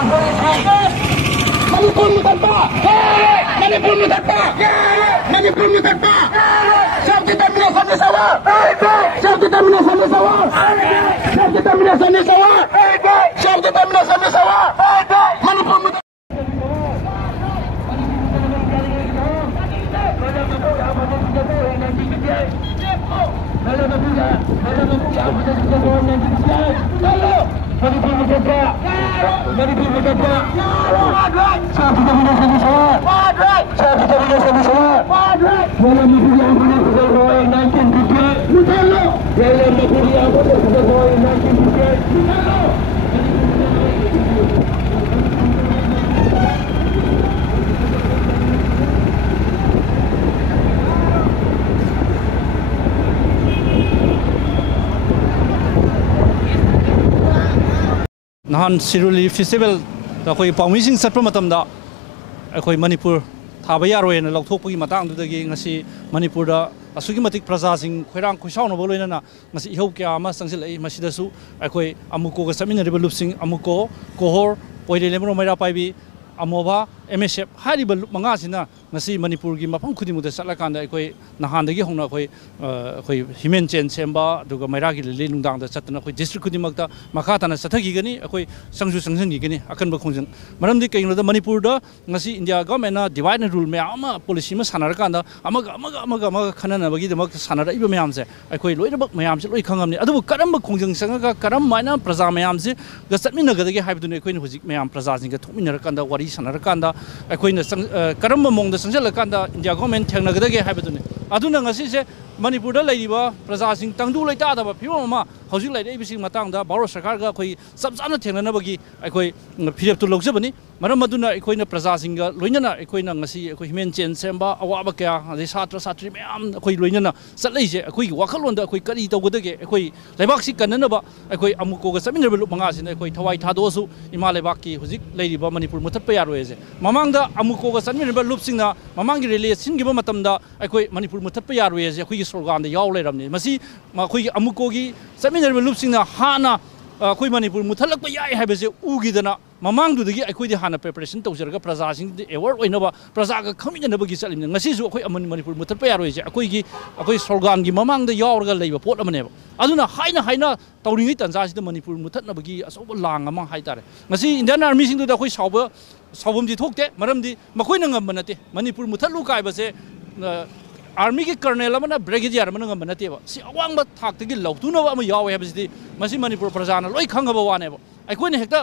Manipur Mutanpa! Manipur Mutanpa! Manipur Mutanpa! Self-determination is our! Self-determination is our! Self-determination is our! Self-determination is our! Manipur Mutanpa! Nahan Siruli Festival अखोई पाउमिसिंग चटप मतमदा अखोई मणिपुर थाबा यारोयना लौथोकपगी मतंगदुदगी ngasi मणिपुरदा असुगी मतिक प्रजासिंग खोइरांग खुसाउनबो लोइनना ngasi इहौ क्या अमा संगसिलई मसिदसु अखोई अमुको ग समिनरिबा लुपसिंग अमुको कोहोर पोइलेलेमरो मैरा पाइबी अमोबा MSF हारिबा loop मंगासिना ngasi मणिपुरगी मफम खुदिमुदा चटलाकांदा अखोई नहानदगी होना अखोई ह्यूमन चेन सेम्बा दुगा मैरागी लिली नुंदांगदा चतना अखोई डिस्ट्रिक्ट खुदिमक्ता मखाताना चथगिगनी अखोई संजु संजंगिगनी अकनबा खोंजन मरमदि कइनोदा मणिपुरदा ngasi इंडिया गवर्नमेंटना डिवाइड रूल मयाम पॉलिसी म सानरकांदा अमगा खननबगी दमक सानरइबा मयामसे अखोई लोइनबक मयामसे लोइ खंगमनि अदुबु करम खोंजंग संगगा करम माइना प्रजा मयामसे ग चटमिनगदगी हाइबदुने अखोइन हुजिक मयाम प्रजासिंग थोमिनरकांदा वारी सानरकांदा अखोइना करम मोंगदा संजलकांदा इंडिया गवर्नमेंट थेंगनगदगी हाइबदुने अदुना ngasiसे मणिपुरदा लैरिबा प्रजासिंग तंगदु लैतादबा फिवम अमा हौजिक लैरैबिसिंग मतंगदा भारत सरकारगा अखोई सबजाना थेंगनबगी अखोई फिरेपतु लौजबनी मरम अदुना अखोइना प्रजासिंग लोइनना अखोइना ngasi अखोई ह्यूमन चेन सेम्बा अवाबा क्या अदि छात्र छात्री मयाम अखोई लोइनना चटलैसे अखोई वाखलोंदा अखोई करी तौगदगे अखोई लेबाकसी कन्ननबा अखोई अमुकोगा चमिनरबा लुप मंगासिना अखोई थवाई थादोसु इमा लेबाककी हुजिक लैरिबा मणिपुर मुथतपा यारोयसे ममांगदा अमुकोगा चमिनरबा लुपसिंगना ममांगी रिले सिनगिबा मतमदा अखोई मणिपुर मुथतपा यारोयसे अखोई स्लोगान याव लेरमनि मसी अखोई अमुकोगी चमिनरबा लुपसिंगना हाना अखोई मणिपुर मुथलक याय हाइबसे उगिदना ममांगदुदगी अखोई हाना प्रिपरेशन तौजरगा प्रजासिंग एवर्ड ओइनबा प्रजागा खमिनबगी चलिन ngasisu अखोई अमन मणिपुर मुथतपा यारोयसे अखोई स्लोगान गी ममांगदा यावरगा लैबा पोट अमनेबा अदुना हाइना तौरिंगै तंजासिदा मणिपुर मुथतनबगी असौबा लांग अमा हाइतारे ngasi इंडियन आर्मी सिंगदुदा अखोई सावबमदि थोकते मरमदि मखोइना ngamba nate मणिपुर मुथलु कायबसे आर्मी की कर्नेल ब्रिगेडियर नगमनतेब अवांग थाक्तगी लौतुनब यावे है मणिपुर प्रजाना लोई खंगब वानेब अखोइना हेक्ता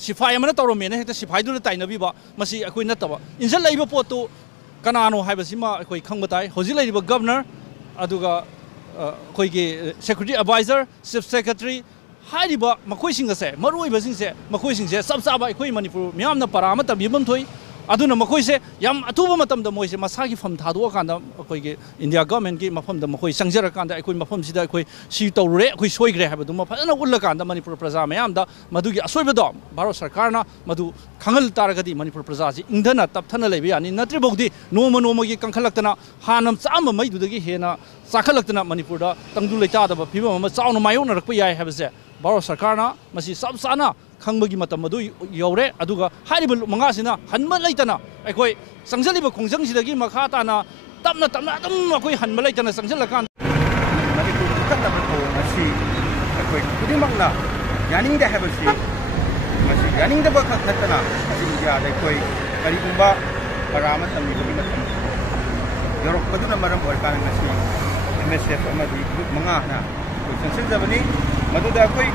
सिफाई तौरमेने हेक्ता सिफाईदुना ताइनबीबा मसी अखोइ नतब इंजल लैब पोतु कनानो हाइबसिमा अखोइ खंग ताइ होजि लैरिब गवर्नर अदुगा अखोइगी सेक्रेटरी एडवाइजर चीफ सेक्रेटरी हाइरिब मखोइसिंगसे मरुइबसिंगसे मखोइसिंगसे सब चाबा अखोइ मणिपुर मियामना पराम तबिबम थोइ अदुना मखोइसे याम अथुबा मतमदा मोइसे मसागी फम थादो कांदा अखोइगे इंडिया गवर्नमेंट की मफमदा मखोइ संजर कांदा अखोइ मफम सिदा अखोइ सि तौरे अखोइ सोइग्रे हाबदुमा फजना उल्ला कांदा मणिपुर प्रजा मयामदा मदुगी असोइबदो भारत सरकारना मदु खंगल तारगदी मणिपुर प्रजा सि इंधना तपथना लेबि यानी नत्रिबौदी नोमगी कंखलक्तना हानम चाम मैदुदगी हेना चाखलक्तना मणिपुरदा तंगदु लैतादबा फिबम अमा चाउना मायोनरक याय हाबसे भारत सरकारना मसी सब साना खंबगी मतम अदु यौरे अदुगा हारिब मंगासिना हनम लैतना अखोई संजलिब खोंजंगसिदगी मखा ताना तमना अदुम अखोई हनम लैतना संजलकान मणिपुर मुथतबको मसी अखोई खुदिमकना यानिंगदे हाबसी मसी यानिंगदबा खतना इंडिया अखोई करिगुंबा पराम तमनिबगी मतम यौरकपदुना मरम ओरकान मसी एमएसएफ अमदी ग्रुप मंगाना कोई संसजबनी मदुदा अखोई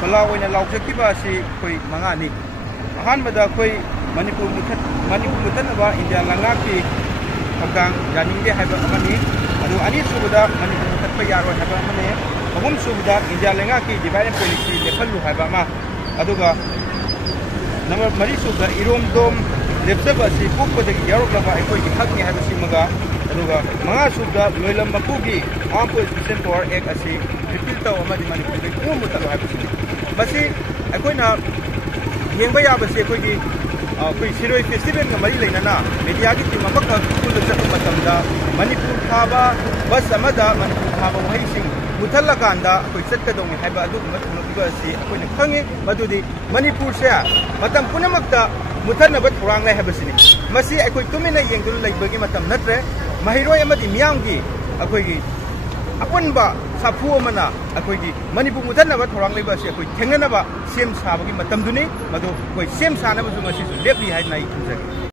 फला ओइना लाउजकिबा सि कोई मंगानी अहानबदा कोई मणिपुर मुथतनबा इंडिया लंगाकी थौदांग यानिंगदे हाइबा अमनी अदु अनि सुबदा मणिपुर मुथतपा यारो हाइबा अमने अहुम सुबदा इंडिया लंगाकी डिवाइड पॉलिसी लेफलु हाइबा मा अदुगा नंबर मरी सुबदा इरोमदोम लेप्सबा सि पुकपदगी यारोलबा अखोइगी हकनी हाइबा सिमगा अदुगा मंगा सुबदा लोइलम मपुगी आर्म पुलिस पावर एक्ट असि रिपील तौ अमदी मणिपुर दे कोम मुतलो हाइबा सि बसी अखोइना येंबा याबसे अखोइगी कोई सिरोई फेस्टिवल का मरी लेना मीडिया की टीम अमक स्कूल चप मतमदा मणिपुर थाबा बस अमदा मणिपुर थाबा वही सिंह ꯃꯨꯊꯠꯂꯀꯥꯟꯗ ꯑꯩꯈꯣꯏ ꯆꯠꯀꯗꯧꯅꯤ ꯍꯥꯏꯕ ꯑꯗꯨꯒꯨꯝꯕ ꯊꯧꯔꯝ ꯑꯁꯤ ꯑꯩꯈꯣꯏꯅ ꯈꯪꯉꯤ ꯃꯗꯨꯗꯤ ꯃꯅꯤꯄꯨꯔꯁꯦ ꯃꯇꯝ ꯄꯨꯝꯅꯃꯛꯇ ꯃꯨꯊꯠꯅꯕ ꯊꯧꯔꯥꯡ ꯂꯩ ꯍꯥꯏꯕꯁꯤꯅꯤ ꯃꯁꯤ ꯑꯩꯈꯣꯏ ꯇꯨꯃꯤꯟꯅ ꯌꯦꯡꯗꯨꯅ ꯂꯩꯕꯒꯤ ꯃꯇꯝ ꯅꯠꯇ꯭ꯔꯦ ꯃꯍꯩꯔꯣꯏ ꯑꯃꯗꯤ ꯃꯤꯌꯥꯝꯒꯤ ꯑꯩꯈꯣꯏꯒꯤ ꯑꯄꯨꯟꯕ ꯁꯥꯐꯨ ꯑꯃꯅ ꯑꯩꯈꯣꯏꯒꯤ ꯃꯅꯤꯄꯨꯔ ꯃꯨꯊꯠꯅꯕ ꯊꯧꯔꯥꯡ ꯂꯩꯕ ꯑꯁꯤ ꯑꯩꯈꯣꯏ ꯊꯦꯡꯅꯅꯕ ꯁꯦꯝ ꯁꯥꯕꯒꯤ ꯃꯇꯝꯗꯨꯅꯤ ꯃꯗꯨ ꯑꯩꯈꯣꯏ ꯁꯦꯝ ꯁꯥꯅꯕꯁꯨ ꯉꯁꯤꯁꯨ ꯂꯦꯞꯂꯤ ꯍꯥꯏꯅ ꯑꯩ ꯊꯝꯖꯒꯦ